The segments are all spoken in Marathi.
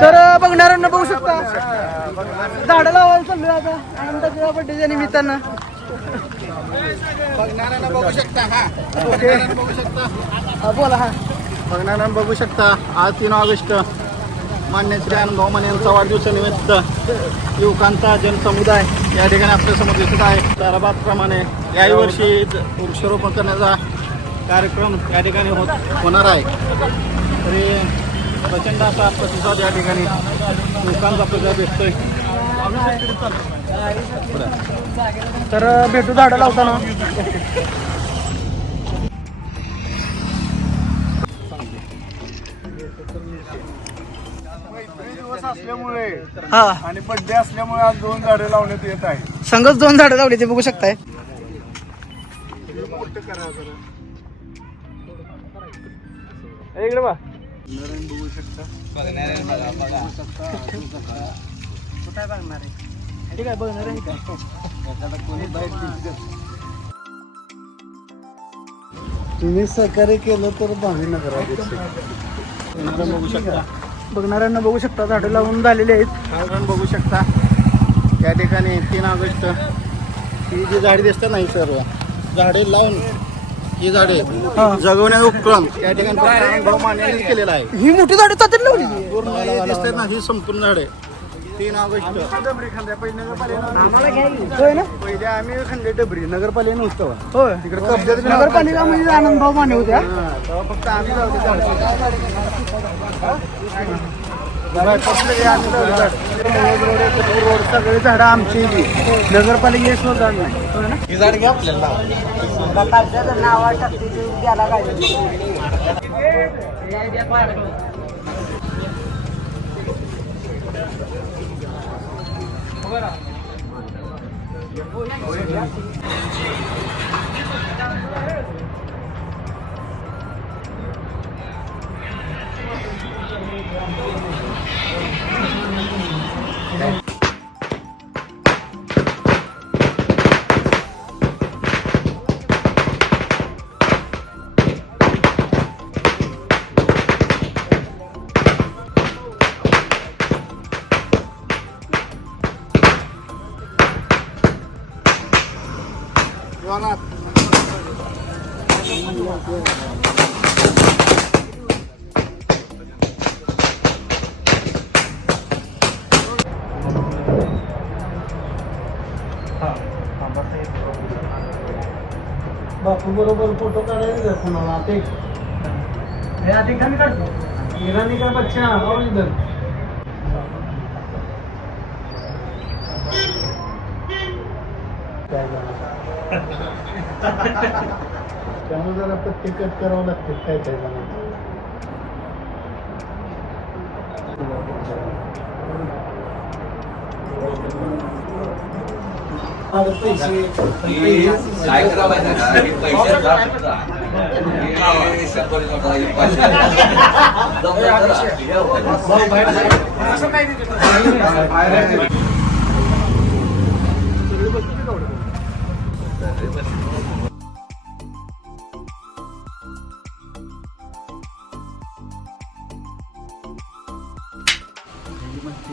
तर बघणाऱ्यांना बघू शकता झाडं लावायला चाललोय आता आनंदाच्या बड्डेच्या निमित्तानं. बघणाऱ्यांना बघू शकता बोला. बघणाऱ्यांना बघू शकता आज 3 ऑगस्ट मान्य श्री अनुभव माने यांचा वाढदिवसानिमित्त युवकांचा जनसमुदाय या ठिकाणी आपल्यासमोर दिसत आहे. दरबारप्रमाणे याही वर्षी वृक्षारोपण करण्याचा कार्यक्रम या ठिकाणी होणार आहे. तरी प्रचंड असा प्रतिसाद या ठिकाणी युवकांचा प्रतिसाद दिसतोय. तर भेटू झाडं लावताना. दिवस असल्यामुळे हा आणि बड्डे असल्यामुळे आज 2 झाडे लावण्यात येत आहे. संघच 2 झाडं लावली ते बघू शकताय. मोठं करा जरा. इकडे बा बघू शकता. कुठे बघणार आहे ठीक आहे बघणार आहे काय तुम्ही सहकार्य केलं तर भावी नगराध्यक्ष बघू शकता. बघणाऱ्यांना बघू शकता झाडं लावून झालेले आहेत. साधारण बघू शकता या ठिकाणी 3 ऑगस्ट ही जी झाडे दिसतात नाही सर्व झाडे लावून ही झाडे जगवण्याचा उपक्रम या ठिकाणी अनुभव मान्याने केलेला आहे. ही मोठी झाडं तातडी लावली पूर्ण दिसतात ना ही संपूर्ण झाडे 3 ऑगस्ट होय ना. पहिले आम्ही खंडे डबरी नगरपालिका नव्हतं होय तिकडे कब्जात नगरपालिका म्हणजे आनंद भाऊ माने होत्या. तेव्हा फक्त आम्ही लावले रोड सगळे झाडं आमची नगरपालिकेच झाड नाही ही झाड घ्या आपल्याला नावा टाकते गेला काय बापू बरोबर फोटो काढायचे कुणाला ते या ठिकाणी काढतो इराणी का बच्चा और इधर त्यामुळे जरा पत्ते कट करावं लागते काय काय जणांचं. काय करावं पैसे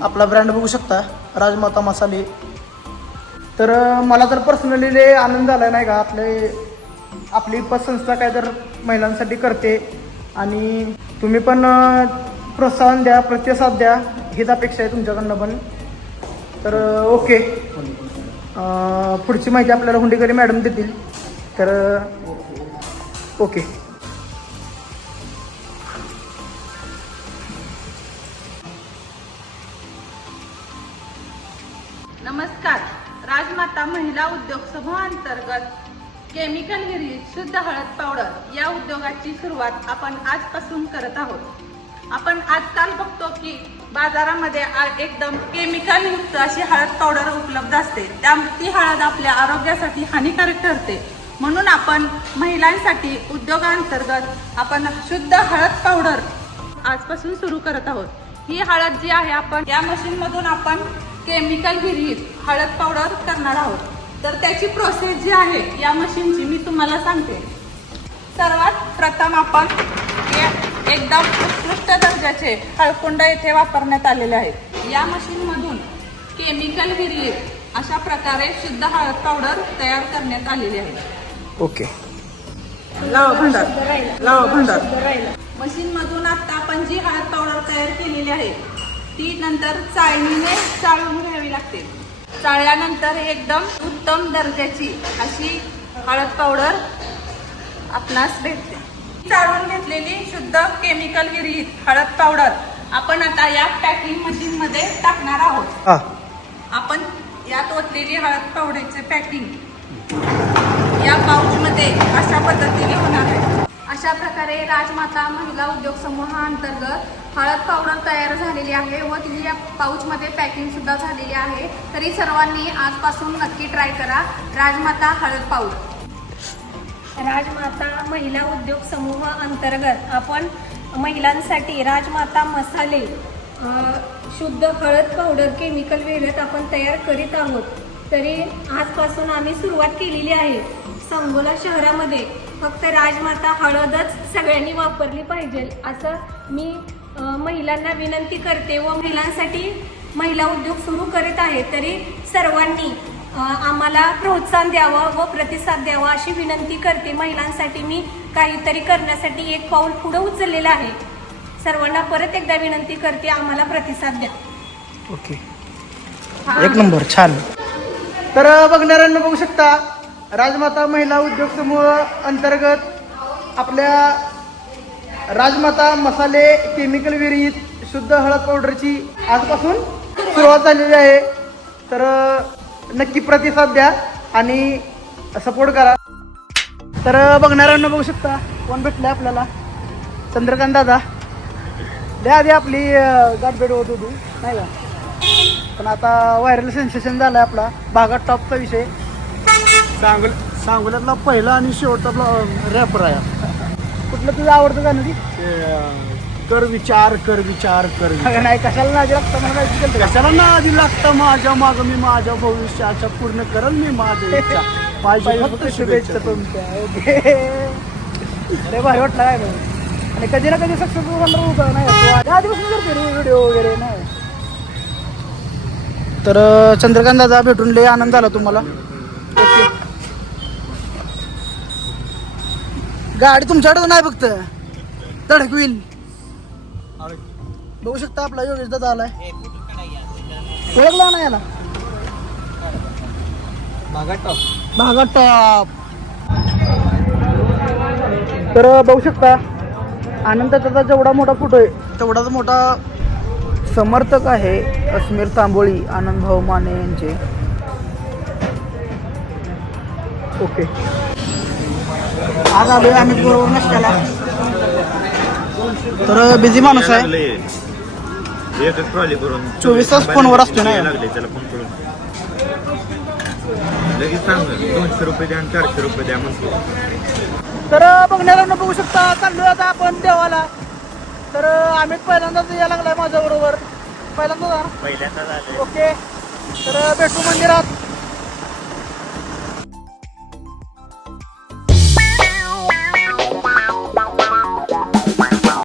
आपला ब्रँड बघू शकता राजमाता मसाले. तर मला तर पर्सनली आनंद झाला नाही का आपली पतसंस्था काय तर महिलांसाठी करते आणि तुम्ही पण प्रोत्साहन द्या प्रतिसाद द्या हीच अपेक्षा आहे तुमच्याकडनं पण. तर ओके पुढची माहिती आपल्याला हुंडेकरी मॅडम देतील. तर ओके नमस्कार. राजमाता महिला उद्योग समूहांतर्गत केमिकल विरहित शुद्ध हळद पावडर या उद्योगाची सुरुवात आपण आजपासून करत आहोत. आपण आजकाल बघतो की बाजारामध्ये एकदम केमिकल युक्त अशी हळद पावडर उपलब्ध असते. ती हळद आपल्या आरोग्यासाठी हानिकारक ठरते. म्हणून आपण महिलांसाठी उद्योगांतर्गत आपण शुद्ध हळद पावडर आजपासून सुरू करत आहोत. ही हळद जी आहे आपण या मशीनमधून आपण केमिकल विरहित हळद पावडर करणार आहोत. तर त्याची प्रोसेस जी आहे या मशीनची मी तुम्हाला सांगते. सर्वात प्रथम आपण एकदम उत्कृष्ट दर्जाचे हळकुंड येथे वापरण्यात आलेले आहेत. या मशीनमधून केमिकल विरहित अशा प्रकारे शुद्ध हळद पावडर तयार करण्यात आलेली आहे. ओके. मशीनमधून आता आपण जी हळद पावडर तयार केलेली आहे ती नंतर चाळणीने चाळून घ्यावी लागते. चाळल्यानंतर एकदम उत्तम दर्जाची अशी हळद पावडर आपणास भेटते. चाळून घेतलेली शुद्ध केमिकल विरहित हळद पावडर आपण आता या पॅकिंग मशीन मध्ये टाकणार आहोत. हां. आपण यात ओतलेली हळद पावडरचे पॅकिंग या पाऊच मध्ये अशा पद्धतीने होणार आहे. अशा प्रकारे राजमाता महिला उद्योग समूहाअंतर्गत हळद पावडर तयार झालेली आहे व ती या पाऊचमध्ये पॅकिंग सुद्धा झालेली आहे. तरी सर्वांनी आजपासून नक्की ट्राय करा राजमाता हळद पावडर. राजमाता महिला उद्योग समूह अंतर्गत आपण महिलांसाठी राजमाता मसाले शुद्ध हळद पावडर केमिकल विरहित आपण तयार करीत आहोत. तरी आजपासून आम्ही सुरुवात केलेली आहे. सांगोला शहरामध्ये फक्त राजमाता हळदच सगळ्यांनी वापरली पाहिजे असं मी महिलांना विनंती करते व महिलांसाठी महिला उद्योग सुरू करीत आहे. तरी सर्वांनी आम्हाला प्रोत्साहन द्यावं व प्रतिसाद द्यावा अशी विनंती करते. महिलांसाठी मी काहीतरी करण्यासाठी एक पाऊल पुढे उचललेलं आहे. सर्वांना परत एकदा विनंती करते आम्हाला प्रतिसाद द्या. ओके. एक नंबर. छान. तर बघणाऱ्यांना बघू शकता राजमाता महिला उद्योग समूह अंतर्गत आपल्या राजमाता मसाले केमिकल विरहित शुद्ध हळद पावडरची आजपासून सुरुवात झालेली आहे. तर नक्की प्रतिसाद द्या आणि सपोर्ट करा. तर बघणाऱ्यांना बघू शकता कोण भेटलं आपल्याला. चंद्रकांत दादा. द्या आधी आपली गाठभेट होत होती नाही का, पण आता व्हायरल सेन्सेशन झाला आहे आपला भागात टॉपचा विषय. सांगोल्यातला पहिला आणि शेवटचा रॅपर आहे. कुठलं तुझं आवडतं गाणं ती? कर विचार कर विचार कर विचार. नाही कशाला नादी लागतं मला माहिती केलं का? कशाला ना आधी लागतं माझ्या माग मी माझ्या भविष्याच्या पूर्ण करल मी माझ्या इच्छा. पाहिजे फक्त शुभेच्छा तुमच्या. ओके. अरे भारी वाटलं काय नाही. आणि कधी ना कधी सक्सेसफुल होणार होता नाही आधीपासून करते रे व्हिडिओ वगैरे नाही. तर चंद्रकांत दादा भेटून लय आनंद झाला तुम्हाला. ओके. गाडी तुमच्याकडे नाही फक्त धडक होईल. बघू शकता आपला योगेश दादा आलाय. ओळखला नाही याला. भागा टॉप. तर बघू शकता आनंदाचा जेवढा मोठा फोटो आहे तेवढाच मोठा समर्थक आहे अस्मीर तांबोळी आनंद भाऊ माने यांचे. ओके. आज आलोय आम्ही बरोबर नसल्याला. तर बिझी माणूस आहे. 24 तास फोनवर असतो ना. त्याला फोन करून लगेच सांग 200 रुपये द्या आणि 400 रुपये द्या म्हणतो. तर बघणाऱ्यांना बघू शकता चाललोय आता आपण देवाला. तर आम्ही पहिल्यांदाच यायला लागलाय माझ्या बरोबर. पहिल्यांदा. पहिल्यांदा झालं. ओके. तर भेटू मंदिरात.